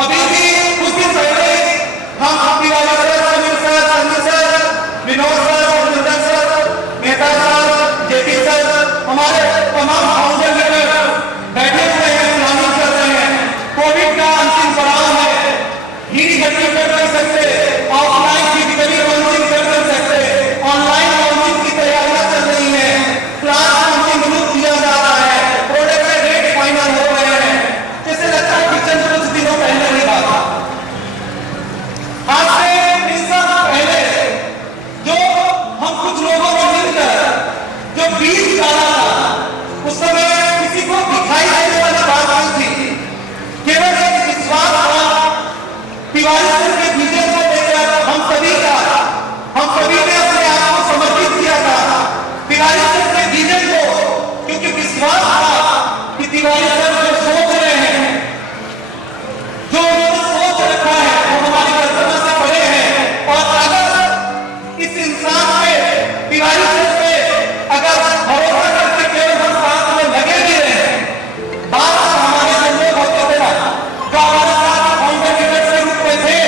अभी भी कुछ दिन पहले हम Tiwari sir, Sameer sir, Sanjay sir, Vinod sir, Surendra sir, Mehta sir, JP sir, हमारे तमाम फाउंडर लीडर बैठे हुए हैं, प्लानिंग कर रहे हैं। कोविड का अंतिम पड़ाव है, धीरे गति कर नहीं सकते, ऑफलाइन फिजिकली लॉन्चिंग कर नहीं सकते, ऑनलाइन लॉन्चिंग की तैयारियां चल रही है, क्लास लॉन्चिंग ग्रुप दिया जा रहा है, प्रोडक्ट के रेट फाइनल हो रहे हैं। जैसे लगता है किचन कुछ दिनों पहले ही था। आज से 3 साल पहले जो हम कुछ लोगों ने मिलकर जो बीज डाला था, उस समय किसी को दिखाई देने वाली बात नहीं थी, केवल एक विश्वास था। तिवारी सर के विजन को लेकर हम सभी ने अपने आप को समर्पित किया था तिवारी सर के विजन को, क्योंकि विश्वास था कि तिवारी सर जो सोच रहे हैं, जो उन्होंने सोच रखा है, वो हमारी कल्पना से बड़े हैं। और अगर इस इंसान पे, तिवारी सर पे अगर भरोसा करके केवल हम साथ में लगे भी रहे, बात हमारे जो लोग होते थे ना, जो हमारे साथ फाउंडर लीडर के रूप में थे,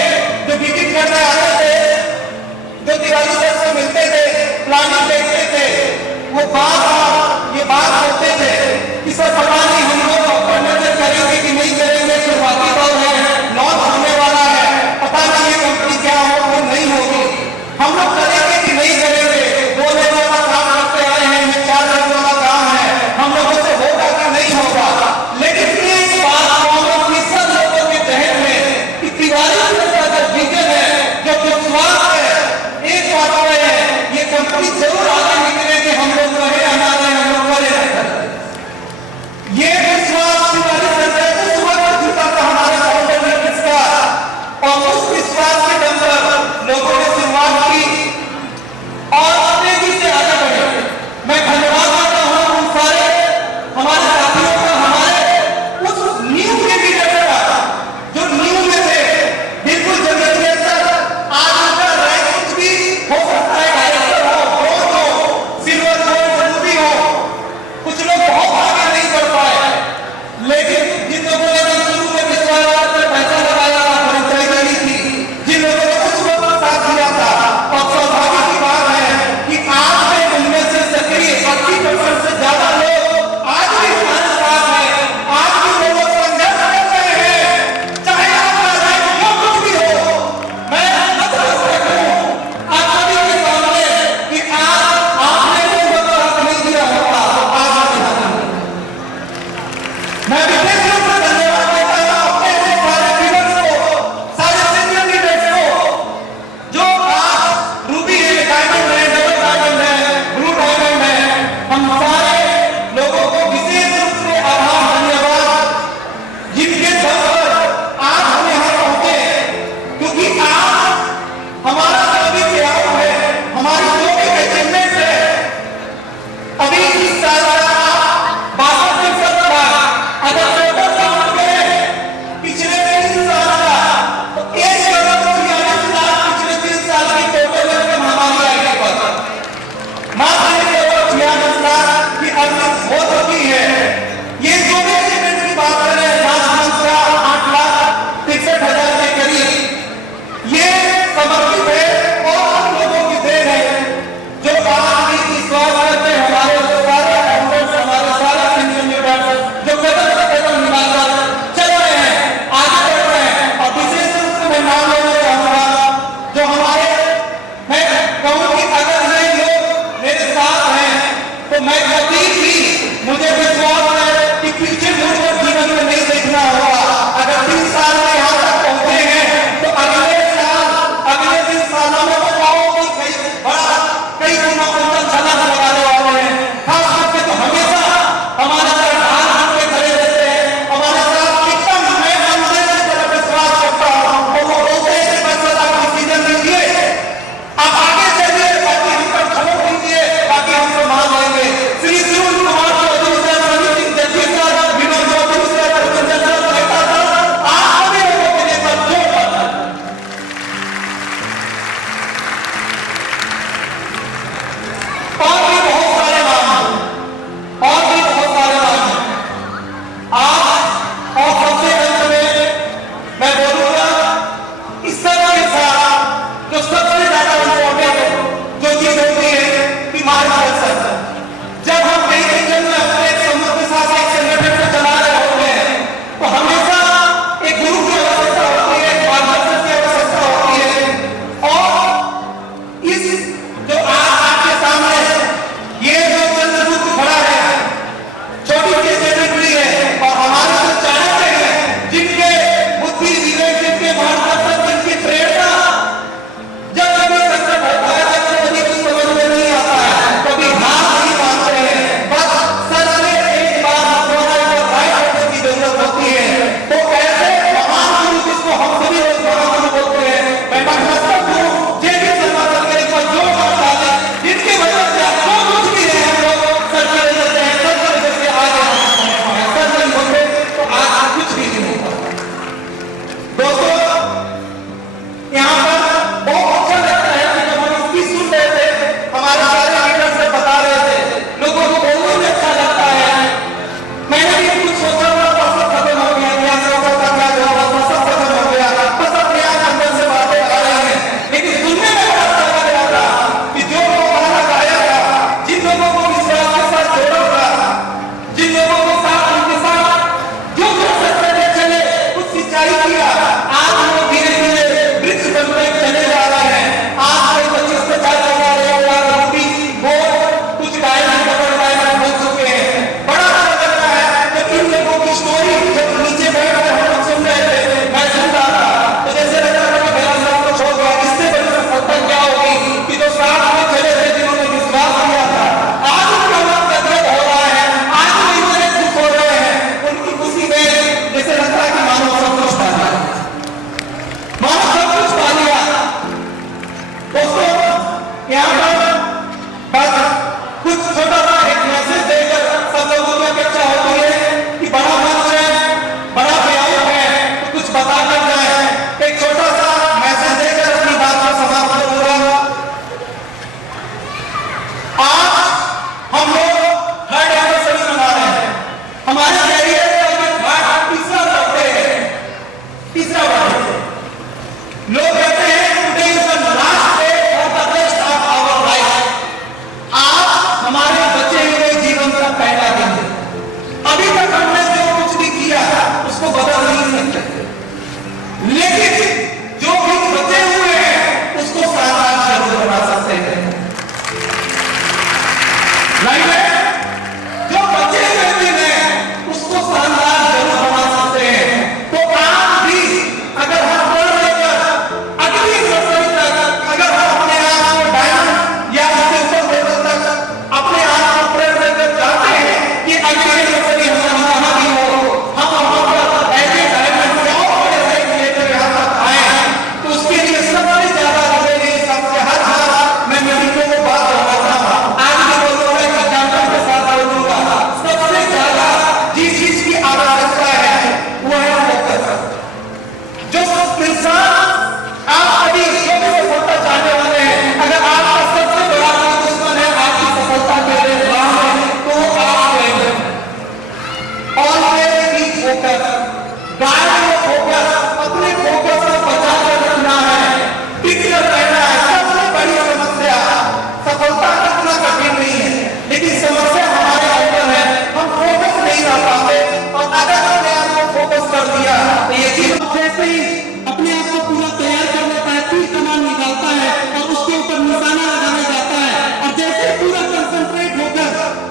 जैसे ही अपने आप को पूरा तैयार कर लेता है, तीर कमान निकालता है और उसके ऊपर निशाना लगाने जाता है, और जैसे ही पूरा कंसंट्रेट होकर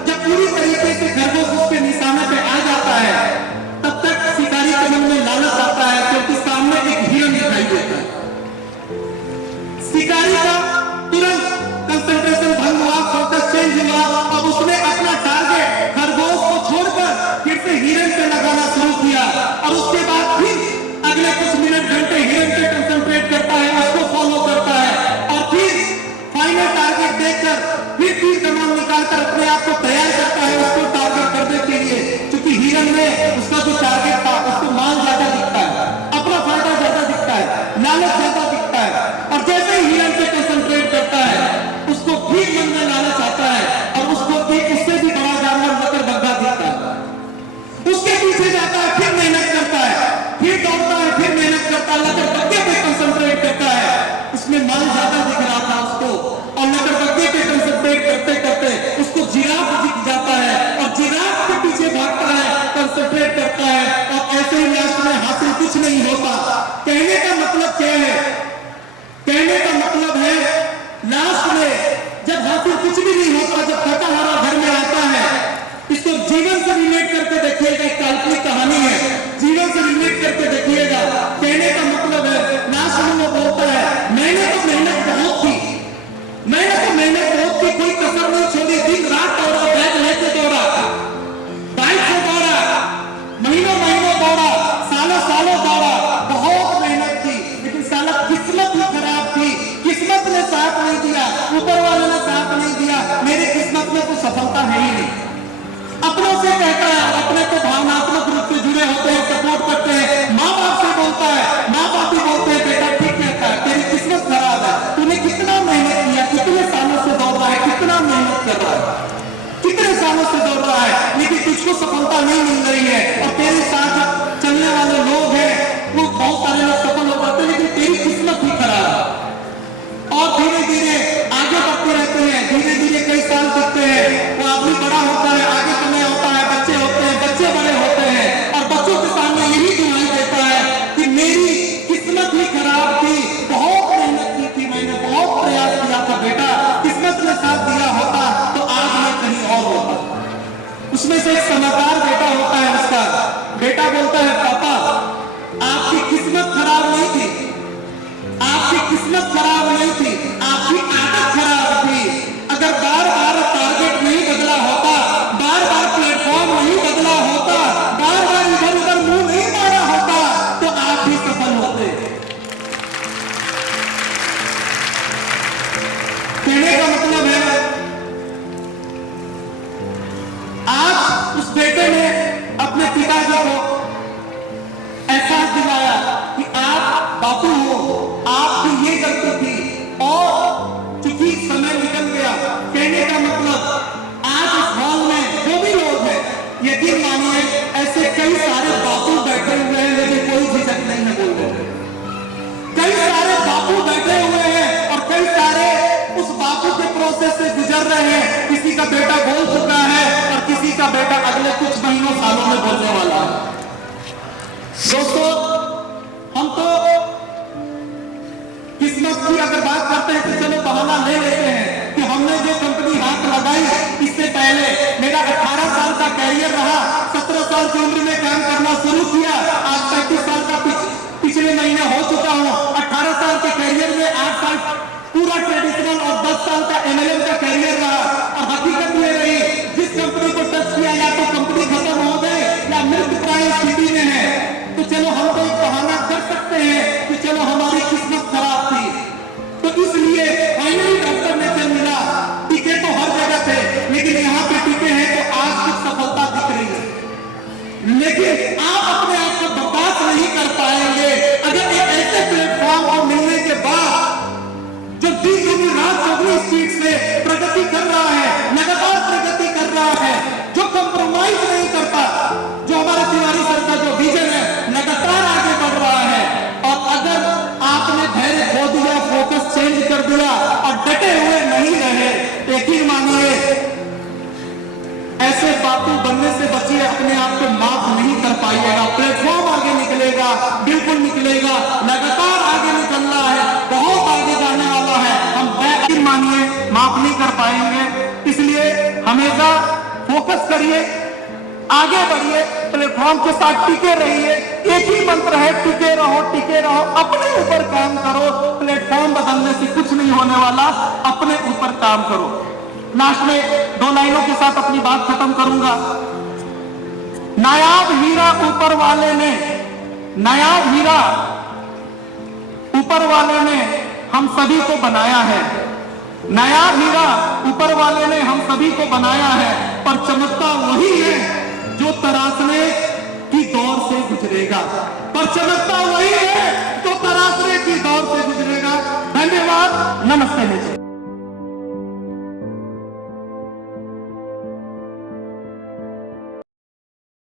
जब पूरी तरीके से खरगोश उसके निशाने पे आ जाता है, तब तक शिकारी के मन में लालच आता है, क्योंकि सामने एक हिरन दिखाई देता है। शिकारी का तुरंत कंसंट्रेशन भंग हुआ, फोकस चेंज हुआ, और उसने अपना टारगेट खरगोश को छोड़कर फिर से हिरन पे लगाना शुरू किया, और उसके बाद फिर अगले कुछ मिनट घंटे हिरन पे कंसंट्रेट करता है, उसको फॉलो करता है, और फिर फाइनल टारगेट देखकर फिर तीर कमान निकालकर अपने आप को तैयार करता है उसको टारगेट करने के लिए, क्योंकि हिरन में उसका जो टारगेट था उसको माल ज्यादा दिखता है, अपना फायदा ज्यादा दिखता है, लालच ज्यादा दिखता है, और जैसे ही हिरन पे कंसंट्रेट करता है उसको फिर मन में लालच आता है, और उसको एक उससे भी बड़ा जानवर लकड़बग्घा दिखता है, उसके पीछे जाता है, फिर मेहनत करता है, फिर दौड़ता है, फिर मेहनत करता है, लकड़बग्घे पे कंसंट्रेट करता है, उसमें माल ज्यादा दिख रहा था उसको, और लकड़बग्घे पे कंसंट्रेट करते करते उसको जिराफ दिख जाता है, और जिराफ के पीछे भागता है, कंसंट्रेट करता है, और ऐसे ही लास्ट में हासिल कुछ नहीं होता। कहने का मतलब क्या है? कहने का मतलब है लास्ट में जब हासिल कुछ भी नहीं होता, जब थका हारा घर में आता है, इसको जीवन से रिलेट करके देखिएगा, एक काल्पनिक कहानी है, जीवन से रिलेट करके देखिएगा। कहने का मतलब है लास्ट में वो बोलता है, मैंने तो मेहनत बहुत की, मैंने तो मेहनत बहुत की, कोई कसर नहीं छोड़ी, दिन रात दौड़ा, बैग लेके दौड़ा, बाइक से दौड़ा, महीनों महीनों दौड़ा, सालों सालों दौड़ा, बहुत मेहनत की, लेकिन साला किस्मत ही खराब थी, किस्मत ने साथ नहीं दिया, ऊपर वाले ने साथ नहीं दिया, मेरी किस्मत में तो सफलता है ही नहीं। अपनों से कहता है, अपने को भावनात्मक रूप से जुड़े होते हैं, सपोर्ट करते हैं, माँ बाप से बोलता है, माँ बाप भी बोलते हैं बेटा ठीक कहता है, तेरी किस्मत खराब है, तूने कितना मेहनत किया, कितने सालों से दौड़ रहा है, कितना मेहनत कर रहा है, कितने सालों से दौड़ रहा है, लेकिन तुझको सफलता नहीं मिल रही है, और तेरे साथ चलने वाले लोग हैं वो बहुत सारे लोग सफल हो जाते हैं, लेकिन तेरी किस्मत ही खराब है। और धीरे धीरे आगे बढ़ते रहते हैं, धीरे धीरे कई साल बीतते हैं, वो आदमी बड़ा होता है, आगे समय होता है, बच्चे होते हैं, बच्चे बड़े होते हैं, और बच्चों के सामने यही दुहाई देता है कि मेरी किस्मत ही खराब थी, बहुत मेहनत की थी, मैंने बहुत प्रयास किया था बेटा, किस्मत ने साथ दिया होता तो आज मैं कहीं और होता। उसमें से एक समझदार बेटा होता है, उसका बेटा बोलता है, पापा आपकी किस्मत खराब नहीं थी, आपकी किस्मत खराब नहीं थी, आपकी आदत खराब थी, अगर बार बार टारगेट नहीं बदला होता, बार बार प्लेटफॉर्म नहीं बदला होता, बार बार इधर उधर मुंह नहीं मारा होता, तो आप भी सफल होते। कहने का मतलब है आज उस बेटे ने अपने पिताजी को एहसास दिलाया कि आप बापू हो, आपकी ये गलती थी, और चूंकि समय निकल गया। कहने का मतलब आज इस हॉल में जो भी लोग हैं, यकीन मानिए ऐसे कई सारे बापू बैठे हुए हैं, लेकिन कोई झिझक नहीं है बोलने में। कई सारे बापू बैठे हुए हैं, और कई सारे उस बापू के प्रोसेस से गुजर रहे हैं। किसी का बेटा बोल चुका है, और किसी का बेटा अगले कुछ महीनों सालों में बोलने वाला है। दोस्तों, हम तो किस्मत की अगर बात करते हैं तो चलो बहाना ले लेते हैं कि हमने जो कंपनी हाथ लगाई, इससे पहले मेरा 18 साल का कैरियर रहा, 17 साल की उम्र में काम करना शुरू किया, आज 35 साल का पिछले महीने हो चुका हूं। 18 साल के कैरियर में 8 साल पूरा ट्रेडिशनल और 10 साल का MLM का कैरियर रहा, और हकीकत ये रही जिस कंपनी को टच किया या तो कंपनी खत्म हो गई या मृतप्राय स्थिति में है, तो चलो हम तो एक बहाना कर सकते हैं कि चलो हमारी किस्मत खराब थी। तो इसलिए फाइनली डॉक्टर ने चल मिला, टीके तो हर जगह थे, लेकिन यहाँ पे टीके हैं तो आज कुछ सफलता दिख रही है। लेकिन आप अपने आप को बर्दाश्त नहीं कर पाएंगे अगर एक ऐसे प्लेटफॉर्म और मिलने के बाद जो दिन दुनी रात चौगनी स्पीड से प्रगति कर रहा है, लगातार प्रगति कर रहा है, जो कंप्रोमाइज नहीं करता, जो हमारे तिवारी सर का जो विजन है लगातार आगे बढ़ रहा है। और अगर आपने धैर्य खो दिया, फोकस चेंज कर दिया और डटे हुए नहीं रहे, यकीन मानिए ऐसे बातों बनने से बचिए, अपने आप को माफ नहीं कर पाइएगा। प्लेटफॉर्म आगे निकलेगा, बिल्कुल निकलेगा, करिए, आगे बढ़िए, प्लेटफॉर्म के साथ टिके रहिए। एक ही मंत्र है, टिके रहो, अपने ऊपर काम करो। प्लेटफॉर्म बदलने से कुछ नहीं होने वाला, अपने ऊपर काम करो। लास्ट में 2 लाइनों के साथ अपनी बात खत्म करूंगा। नायाब हीरा ऊपर वाले ने, नायाब हीरा ऊपर वाले ने हम सभी को बनाया है, नायाब हीरा ऊपर वाले ने हम सभी को बनाया है, पर चमकता वही है जो तराशने की दौर से गुजरेगा, पर चमकता वही है जो तराशने की दौर से गुजरेगा। धन्यवाद, नमस्ते।